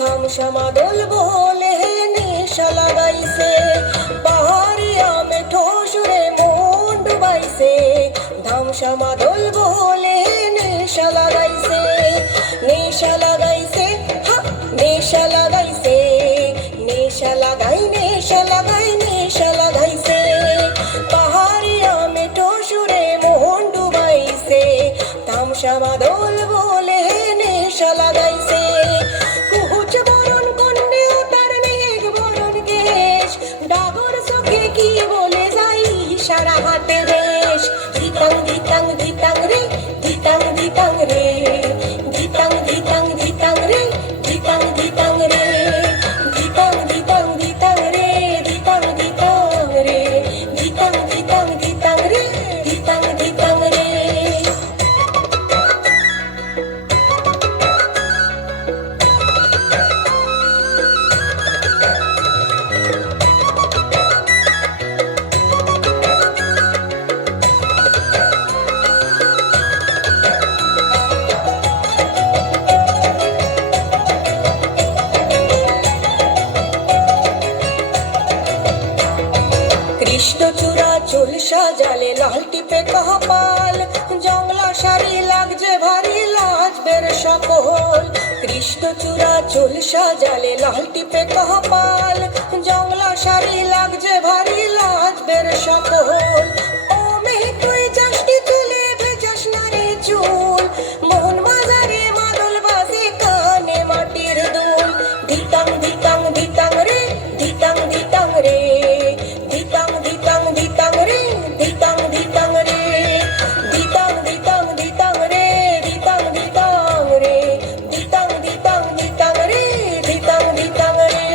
ধামসামাদল বলে নেশা লাগাইছে, পাহাড়িয়া মেঠো সুরে মন ডুবাইছে। ধামসামাদল বলে নেশা লাগাইছে, নেশা লাগাইছে, নেশা লাগাইছে, নেশা লাগাই, নেশা লাগাই, নেশা লাগাইছে। পাহাড়িয়া মেঠো সুরে মন ডুবাইছে, ধামসামাদল বলে নেশা লাগাইছে। কি বলে যাই সারা হাতে দেশ, ধিতাং ধিতাং ধিতাং রে, ধিতাং ধিতাং রে, ধিতাং ধিতাং ধিতাং রে, ধিতাং ধিতাং রে, ধিতাং ধিতাং ধিতাং রে, ধিতাং ধিতাং রে, ধিতাং ধিতাং ধিতাং রে, ধিতাং ধিতাং রে। কৃষ্ণচূড়া চুল সাজালে লাল টিপে কপাল, জংলা শাড়ি লাগছে ভারী লাজবের সকল। কৃষ্ণচূড়া চুল সাজালে লাল টিপে কপাল, জংলা শাড়ি লাগছে ভারী লাজবের সকল। ও মেয়ে তুই যাসনি তুলে ভেজাস না রে চুল, মোহন বাজারে মাদল বাজে কানে মাটির দুল। ধিতাং ধিতাং ধিতাং রে, ধিতাং ধিতাং রে, ধিতাং ধিতাং ধিতাং রে, ধিতাং ধিতাং রে, ধিতাং ধিতাং ধিতাং রে, ধিতাং ধিতাং রে, ধিতাং ধিতাং ধিতাং রে, ধিতাং ধিতাং রে।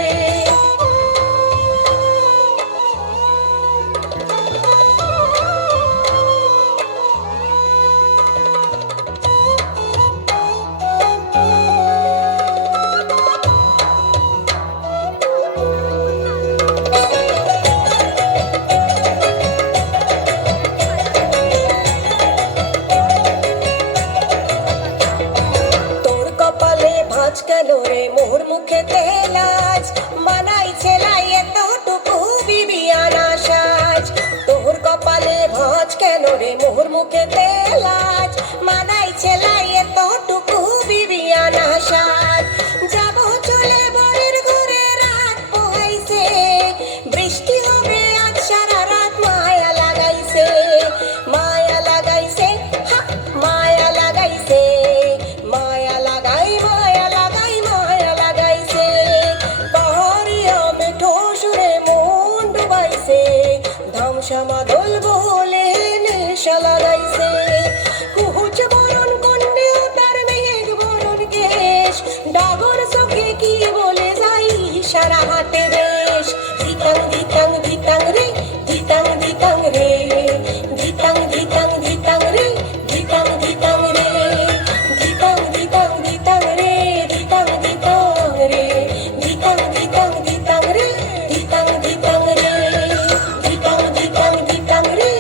কেন রে মোর মুখে তেলাজ, মানাই ছেলাই এতটুকু বিবিয়ানা সাজ। তোর কপালে ভাঁজ কেন রে মোর মুখে তেলাজ, মানাই ছেলাই এতটুকু বিবিয়ানা সাজ। যাব চলে বরের ঘরে রাত পোহাইছে, বৃষ্টি হবে আজ সারা রাত মায়া লাগাইছে, মায়া লাগাইছে, মায়া লাগাইছে, মায়া লাগাই, মায়া লাগাই, মায়া লাগাইছে। পাহাড়িয়া মেঠো সুরে মন ডুবাইছে, ধামসামাদল বলে নেশা লাগাইছে। কুহুচ বরণ কন্যা তার মেঘ বরণ কেশ, ডাগর চোখে কি বলে যাই সারা হাতে দেশ। ধিতাং ধিতাং ধিতাং রে, ধিতাং ধিতাং রে, ধিতাং ধিতাং ধিতাং রে, ধিতাং ধিতাং রে, ধিতাং ধিতাং ধিতাং রে, ধিতাং ধিতাং রে, ধিতাং ধিতাং ধিতাং রে, ধিতাং ধিতাং রে, ধিতাং ধিতাং ধিতাং রে।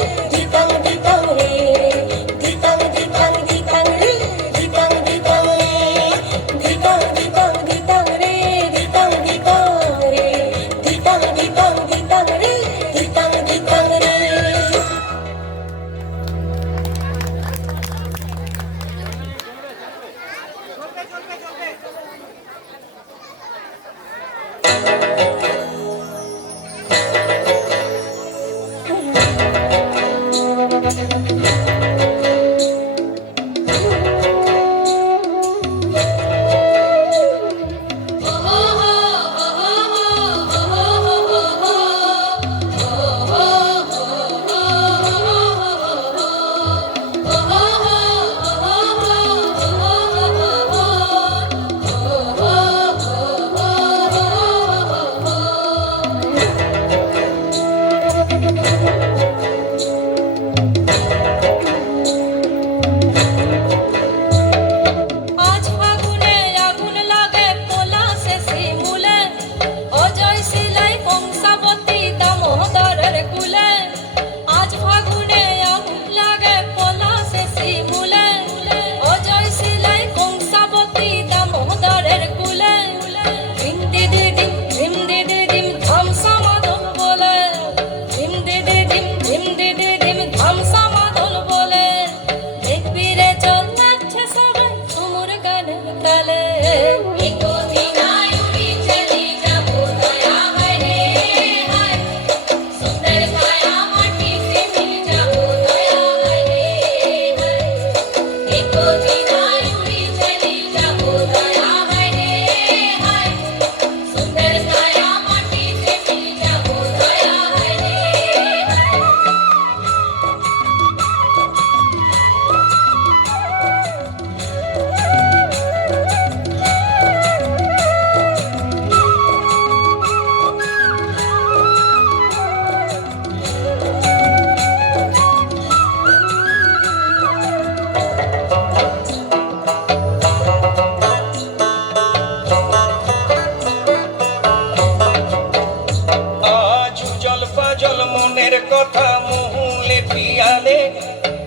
মনের কথা মহুলে পিয়ালে,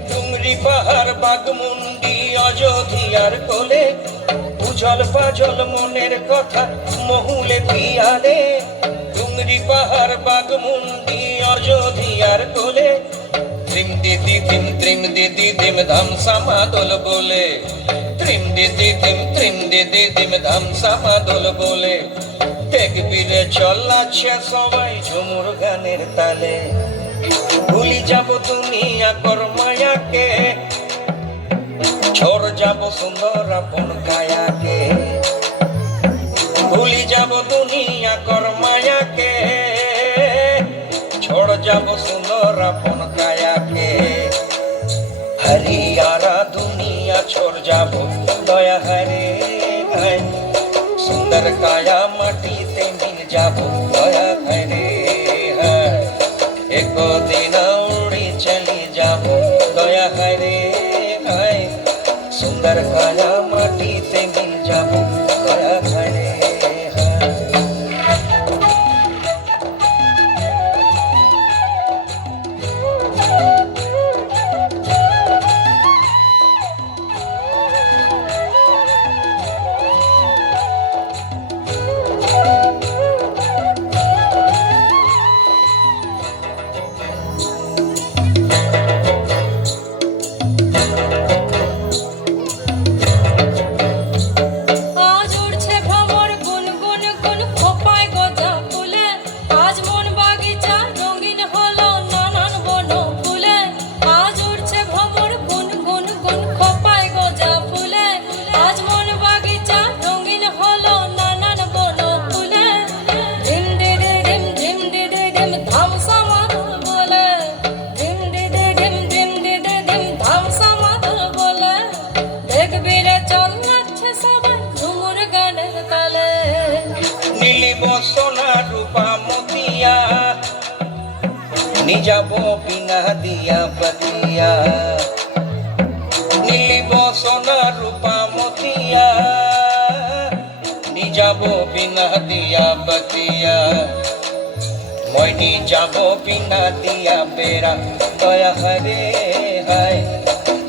ডুংরি পাহাড় বাগমুন্ডি অযোধিয়ার কোলে, উজল পাজল মনের কথা মহুলে পিয়ালে, ডুংরি পাহাড় বাগমুন্ডি অযোধিয়ার কোলে, ত্রিম দিদি দিম ধাম সামাদল বলে, ত্রিম দিদি দিম ধাম সামাদল বলে, দেখবিরে চলাচ্ছে সবাই ঝুমুর গানের তালে। ভুলি যাব দুনিয়া কর মায়াকে, ছোড় যাব সুন্দর আপন কায়াকে, ভুলি যাব দুনিয়া কর মায়াকে, ছোড় যাব সুন্দর আপন কায়াকে। हरियारा दुनिया छोड़ जाबो दया हरे हाय, सुंदर काया माटी ते मिल जाबो दया हरे हाय, एको दिन उड़ी चली जाबो दया हरे हाय, सुंदर काया माटी ते मिल जाबो दया हरे हाय। निजाबो बिना दिया बतिया, नीलिब सोना रूपा मोतिया, निजाबो बिना दिया बतिया, मोइनी जाबो बिना दिया बेरा दया हरे हाय,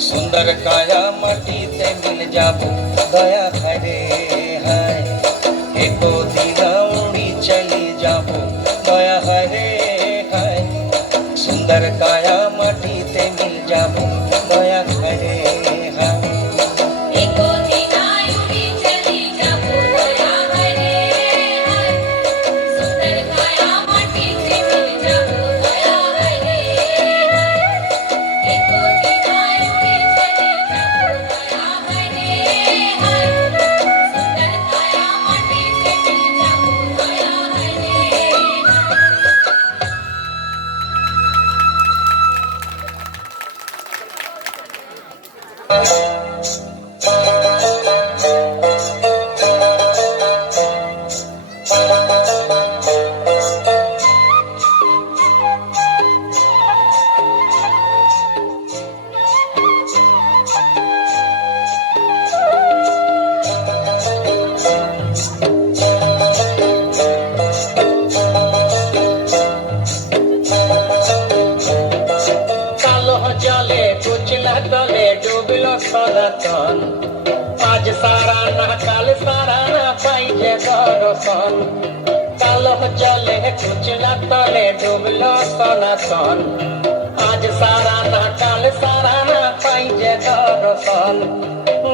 सुंदर काया माटी ते मिल जाबो दया हरे हाय, एको दिन उड़ी चली जाबो दया हरे हाय, सुंदर काया माटी ते मिल जाबो दया हरे हाय। एको दिन उड़ी चली जाबो दया हरे हाय, सुंदर काया माटी ते मिल जाबो दया हरे हाय, एको दिन उड़ी चली जाबो दया हरे हाय, सुंदर काया माटी ते मिल जाबो दया हरे हाय। जले कुचला तले डूबलो सनातन, आज सारा ना काल सारा ना पाइजे दर्शन, कालो जले कुचला तले डूबलो सनातन, आज सारा ना काल सारा ना पाइजे दर्शन,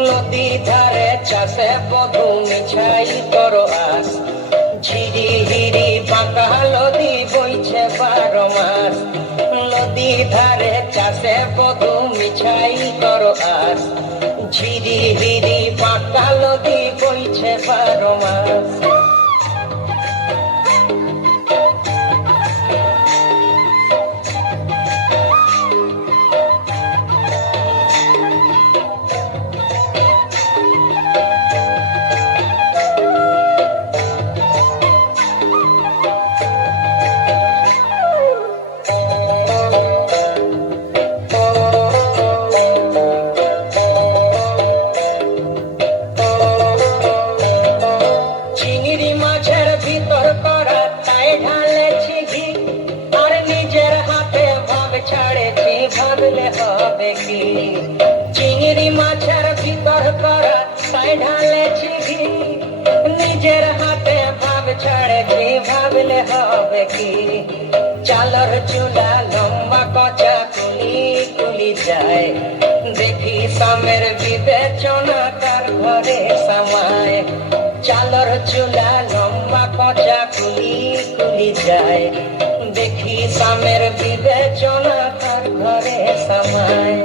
नदी धारे चाষে বধু মিছাই তোর আস, ঝিরি হিরি বাঁকা নদী বইছে 12 মাস, নদী ধারে চাষে বধু মিছাই তোর আস, ঝিরি হিরি বাঁকা নদী বইছে 12 মাস। চিনি চালর চুলা লম্বা কচা কুলি কুলি যায় দেখি সামের বিবেচনা কার ঘরে সামায় চালর চুলা লম্বা কচা কুলি কুলি যায় দেখি সামের বিবেচনা কার ঘরে সামায়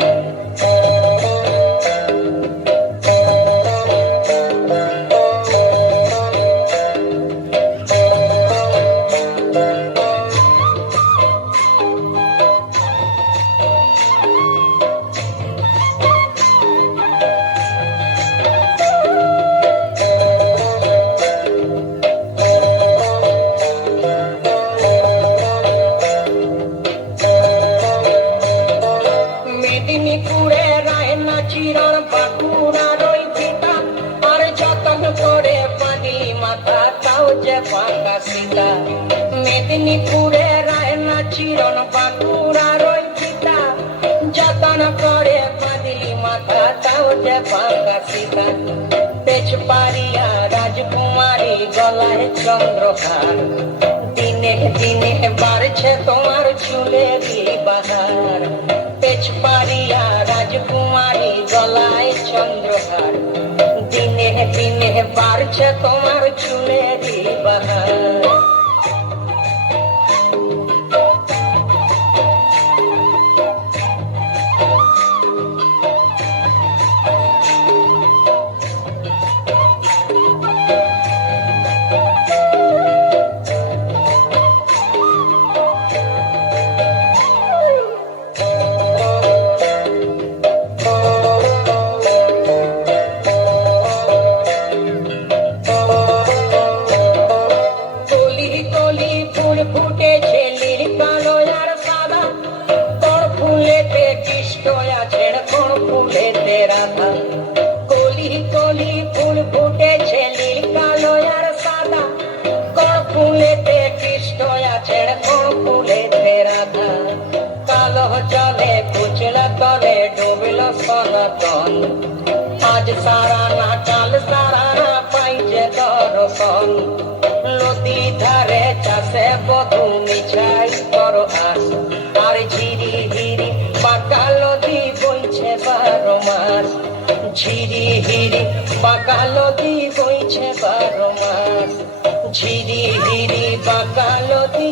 মেদিনীপুরে রায়না চিরণ বাঁকুড়ার ওই পিতা আর যতন করে পানি মাথা তাও যে পাকা সীতা মেদিনীপুরে রায়না চিরণ বাঁকুড়ার ওই পিতা যতন করে পানি মাথা তাও যে পাকা সীতা পেছ পারিয়া রাজকুমারী গলায় চন্দ্রহার দিনে দিনে বাড়ছে তোমার চুলেরই বাহার পেছ পারিয়া রাজকুমারী গলায় চন্দ্রহার দিনে দিনে বাড়ছে তোমার চুলেরই বাহার ফুটেছে নীল কালো আর সাদা কোন ফুলেতে কৃষ্ণ আছেন কোন ফুলেতে রাধা কলি কলি ফুল ফুটেছে নীল কালো আর সাদা কোন ফুলেতে কৃষ্ণ আছেন কোন ফুলেতে রাধা কালো জলে কুচলা তলে ডুবল সনাতন আজ সারা না কাল সারা না পাইছে দর্শন নদী ধারে চাষে বধু মিছাই করো আস আর ঝিরি হিরি পাকা নদী বইছে 12 মাস ঝিরি হিরি পাকা নদী বইছে 12 মাস ঝিরি হিরি পাকা নদী